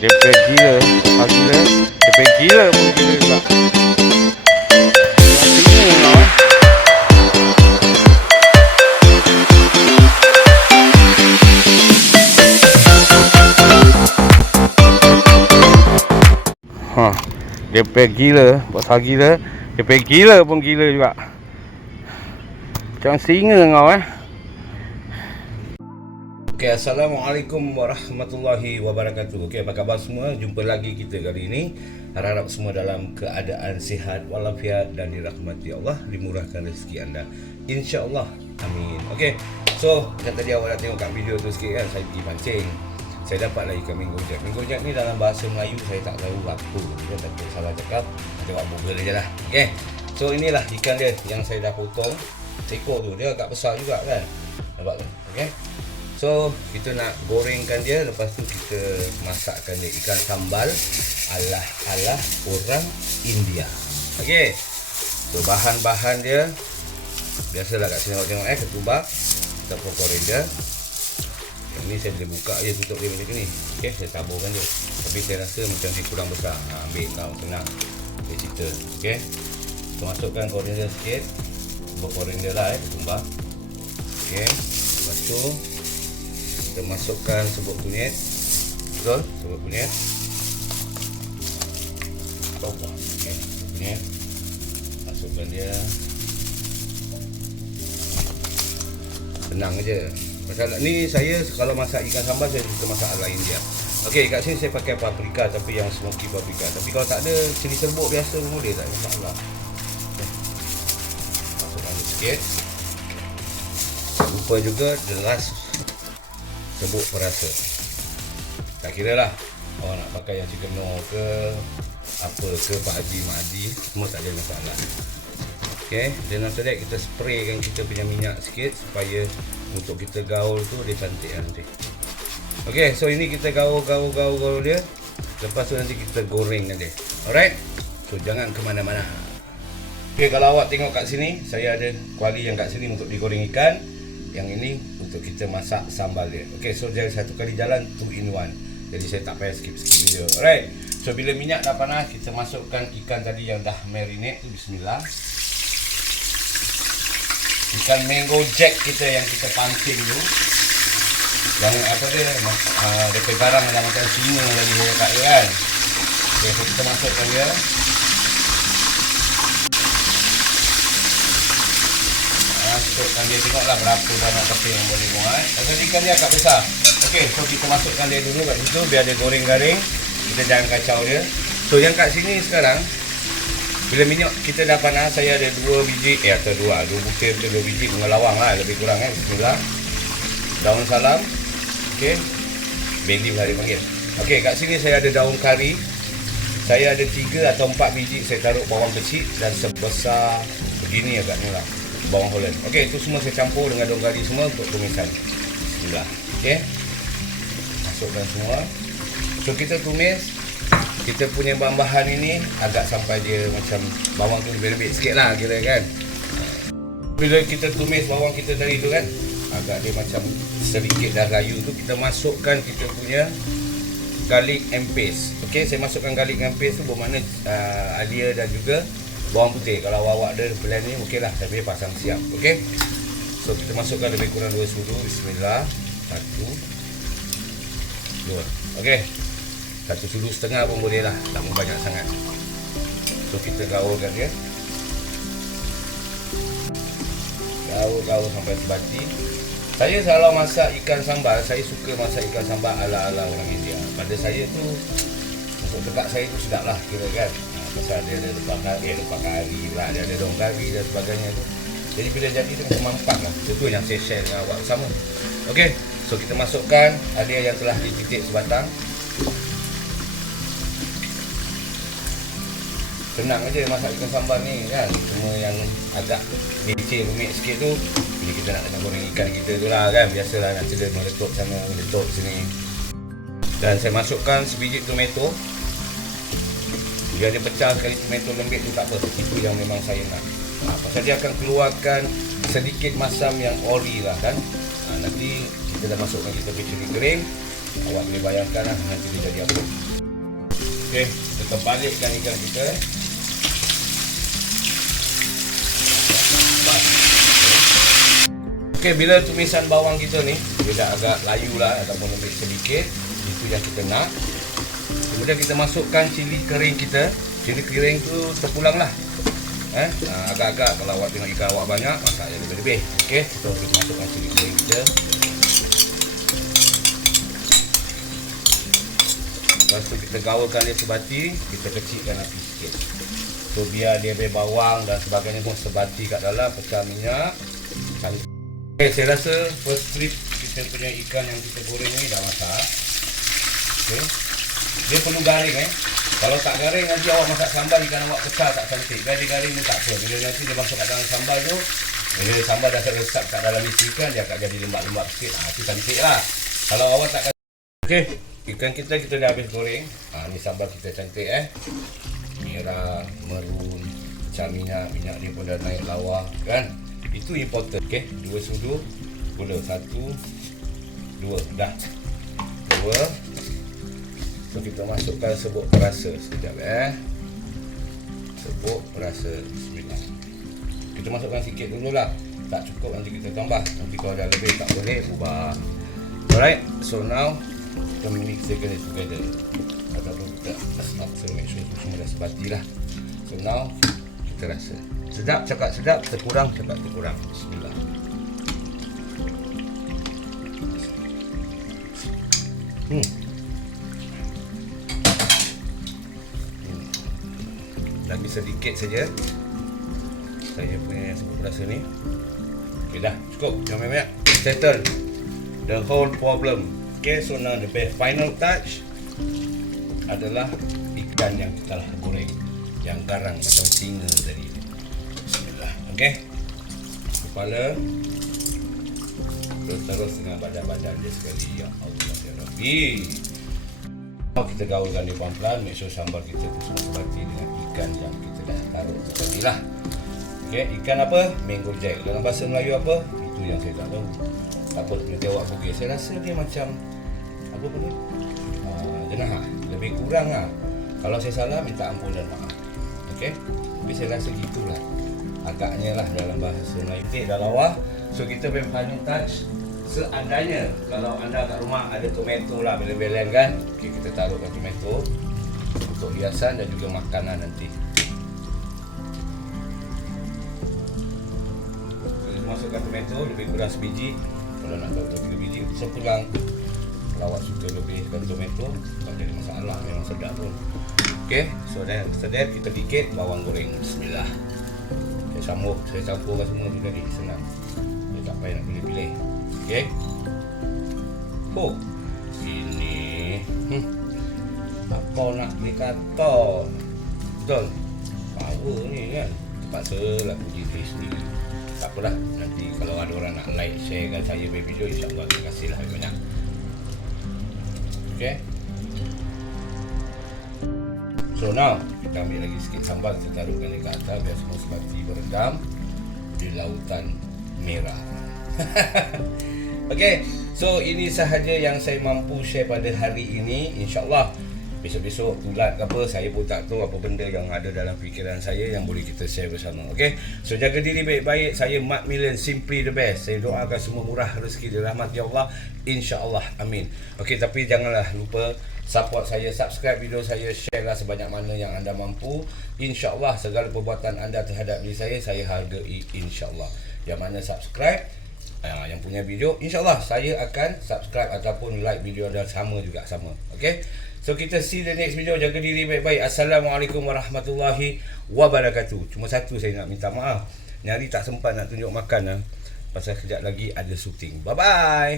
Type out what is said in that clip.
Dia pengen gila, besar gila. Dia pengen gila pun gila juga. Tinggi kau eh. Dia pengen gila, besar gila. Dia pengen gila pun gila juga. Macam singa kau eh. Okay, Assalamualaikum warahmatullahi wabarakatuh. Okay, apa khabar semua? Jumpa lagi kita kali ini. Harap semua dalam keadaan sihat walafiat dan dirahmati Allah, dimurahkan rezeki anda, InsyaAllah. Amin. Okay, so macam tadi awak dah tengok kat video tu sikit kan, saya pergi pancing. Saya dapatlah ikan minggojak. Minggojak ni dalam bahasa Melayu saya tak tahu apa dia, tapi salah cakap, tengok Google je lah. Okay, so inilah ikan dia yang saya dah potong. Ekor tu dia agak besar juga kan, nampak tu. Okay, so kita nak gorengkan dia, lepas tu kita masakkan dia ikan sambal ala orang India. Okey. So bahan-bahan dia biasalah kat sini tengok ketumbar, kita pokorin dia. Yang ni saya boleh buka je, tutup dia macam ni. Okey, saya taburkan dia. Tapi saya rasa macam dia kurang besar. Ambil kau senang. Dia cerita. Okey. So masukkan koriander sikit. Koriander lah ketumbar. Okey. Lepas tu kita masukkan serbuk kunyit. Betul? Serbuk kunyit. Okay, kunyit. Masukkan dia. Senang je. Masalah ni saya kalau masak ikan sambal saya suka masak ala India. Okey, kat sini saya pakai paprika tapi yang smoky paprika. Tapi kalau tak ada cili serbuk biasa pun boleh, tak ada masalah. Okay. Masukkan dia sikit. Lupa juga deras serbuk perasa. Tak kira lah awak nak pakai yang chicken no ke apa ke, Pak Haji, Mak Haji, semua tak ada masalah. Ok, dan after that kita spraykan kita punya minyak sikit supaya untuk kita gaul tu dia cantik lah nanti. Ok, so ini kita gaul dia. Lepas tu nanti kita gorengkan dia. Alright, so jangan ke mana-mana. Ok, kalau awak tengok kat sini, saya ada kuali yang kat sini untuk digoreng ikan. Yang ini untuk kita masak sambal dia. Okay, so jadi satu kali jalan 2 in 1. Jadi saya tak payah skip video. Alright, so bila minyak dah panas, kita masukkan ikan tadi yang dah marinate tu. Bismillah. Ikan mango jack kita yang kita pancing tu, jangan apa dia dekat garang dah macam singa lagi saya cakap dia kan. Okay, so kita masukkan dia. Masukkan dia, tengoklah berapa banyak tepung yang boleh muat. Pasal ikan dia agak besar. Okey, so kita masukkan dia dulu kat situ biar dia goreng garing. Kita jangan kacau dia. So yang kat sini sekarang, bila minyak kita dah panas, saya ada 2 biji atau 2 butir ke 2 biji bunga lawang lah, lebih kurang kan. Bismillah. Daun salam. Okey. Bay leaf lah dia panggil. Okey, kat sini saya ada daun kari. Saya ada 3 atau 4 biji saya taruh bawang kecil dan sebesar begini agaknya lah, bawang Holland. Okey, itu semua saya campur dengan daun kari semua untuk tumisan. Bismillah. Okey. Masukkan semua. So kita tumis. Kita punya bahan-bahan ini agak sampai dia macam bawang tu lebih-lebih sikit lah kira kan. Bila kita tumis bawang kita tadi tu kan, agak dia macam sedikit dah layu tu, kita masukkan kita punya garlic and paste. Okey, saya masukkan garlic and paste tu bermakna alia dan juga bawang putih. Kalau awak ada blend ni okey lah, saya boleh pasang siap. Okey, so kita masukkan lebih kurang 2 sudu. Bismillah. 1 2. Okey, 1 sudu setengah pun boleh lah, tak mau banyak sangat. So kita gaulkan dia, gaul sampai sebati. Saya kalau masak ikan sambal, saya suka masak ikan sambal ala orang India. Pada saya tu, untuk dekat saya tu sedap lah kira kan. Pasal dia ada lepas kari lah, dia ada daun kari dan sebagainya tu. Jadi bila jadi tu macam mampak lah. Itu yang saya share dengan awak bersama. Okey, so kita masukkan alia yang telah dititik sebatang. Senang aja masak ikan sambal ni kan. Semua yang agak leceh rumit sikit tu, bila kita nak goreng ikan kita tu lah kan. Biasalah nak cedera meletup sana, meletup sini. Dan saya masukkan sebiji tomato. Biar dia pecah sekali tomato lembik tu tak apa. Itu yang memang saya nak. Pasal dia akan keluarkan sedikit masam yang ori lah kan. Nanti kita dah masukkan kita punya cili kering. Awak boleh bayangkan lah nanti dia jadi apa. Okey, kita balikkan ikan kita. Okey, bila tumisan bawang kita ni dia dah agak layu lah ataupun lebih sedikit, itu yang kita nak. Kemudian kita masukkan cili kering kita. Cili kering tu terpulang lah. Agak-agak kalau awak tengok ikan awak banyak, masak dia lebih-lebih. Okey, so kita masukkan cili kering kita. Lepas tu kita gaulkan dia sebati, kita kecilkan api sikit. So biar dia berbawang dan sebagainya pun sebati kat dalam, pecah minyak. Okay, saya rasa first trip kita punya ikan yang kita goreng ni dah masak. Okay. Dia perlu garing Kalau tak garing nanti awak masak sambal ikan awak pecah tak cantik. Bila dia garing dia tak apa. Bila nanti dia masuk kat dalam sambal tu, bila sambal dah resap kat dalam isi ikan, dia akan jadi lembab-lembab sikit. Itu cantik lah. Kalau awak tak okay, ikan kita dah habis goreng. Ni sambal kita cantik merah, merun, pecah minyak dia pun dah naik lawa kan. Itu important. Okey, 2 sudu gula, 1 2 dah 2. So kita masukkan serbuk perasa sekejap serbuk perasa. Bismillah. Kita masukkan sikit dululah. Tak cukup nanti kita tambah. Nanti kalau dah lebih tak boleh ubah. Alright, so now kita mix it together. Ataupun kita stop, so make sure semua dah sebati lah. So now kita rasa sedap, cakap sedap, terkurang, cakap terkurang. Bismillah. Lagi sedikit saja saya punya yang sebut rasa ni. Okay dah, cukup, jangan banyak. Settle the whole problem. Okay, so now the final touch adalah ikan yang kita telah goreng, yang garang macam singa tadi. Okey. Kepala terus dengan badan-badan dia sekali. Ya Allah ya Rabbi. Kita gaulkan dia pelan-pelan, make sure sambal kita tu semua sebati dengan ikan yang kita dah taruh tadi lah. Okey, ikan apa? Mango jack. Dalam bahasa Melayu apa? Itu yang saya tak tahu. Apa nanti awak pergi. Saya rasa dia macam apa pun ni? Jenah. Lebih kurang lah. Kalau saya salah minta ampun dan maaf. Okey. Tapi saya rasa gitulah. Agaknya lah dalam bahasa Melayu. Dah lawa. So kita final touch. Seandainya kalau anda kat rumah ada tomato lah belen-belen kan, okay, kita taruhkan tomato untuk hiasan dan juga makanan nanti. Kita masukkan tomato lebih kurang sebiji. Kalau nak tahu 3 biji sepulang. Kalau awak suka lebihkan tomato, tak jadi masalah, memang sedap pun. Okay, so then after that kita dikit bawang goreng. Bismillah. Saya campurkan semua tu tadi, senang. Dia tak payah nak pilih-pilih. Okey. Oh. Ini. Apa nak dikata? Betul. Power ni kan. Terpaksalah puji diri sendiri. Tak apalah. Nanti kalau ada orang nak like, sharekan saya punya video, insya-Allah terima kasihlah banyak. Okey. So now kita ambil lagi sikit sambal, kita taruhkan dekat atas biar semua sebati berendam di lautan merah. Okey, so ini sahaja yang saya mampu share pada hari ini. InsyaAllah besok-besok bulat ke apa, saya pun tak tahu apa benda yang ada dalam fikiran saya yang boleh kita share bersama. Okey, so jaga diri baik-baik. Saya Mat Million, simply the best. Saya doakan semua murah rezeki dan rahmat ya Allah, InsyaAllah, amin. Okey, tapi janganlah lupa support saya, subscribe video saya, share lah sebanyak mana yang anda mampu. InsyaAllah segala perbuatan anda terhadap diri saya hargai insyaAllah. Yang mana subscribe, yang punya video, insyaAllah saya akan subscribe ataupun like video anda sama juga sama. Okay, so kita see the next video. Jaga diri baik-baik. Assalamualaikum warahmatullahi wabarakatuh. Cuma satu saya nak minta maaf, ni hari tak sempat nak tunjuk makan pasal kejap lagi ada syuting. Bye bye.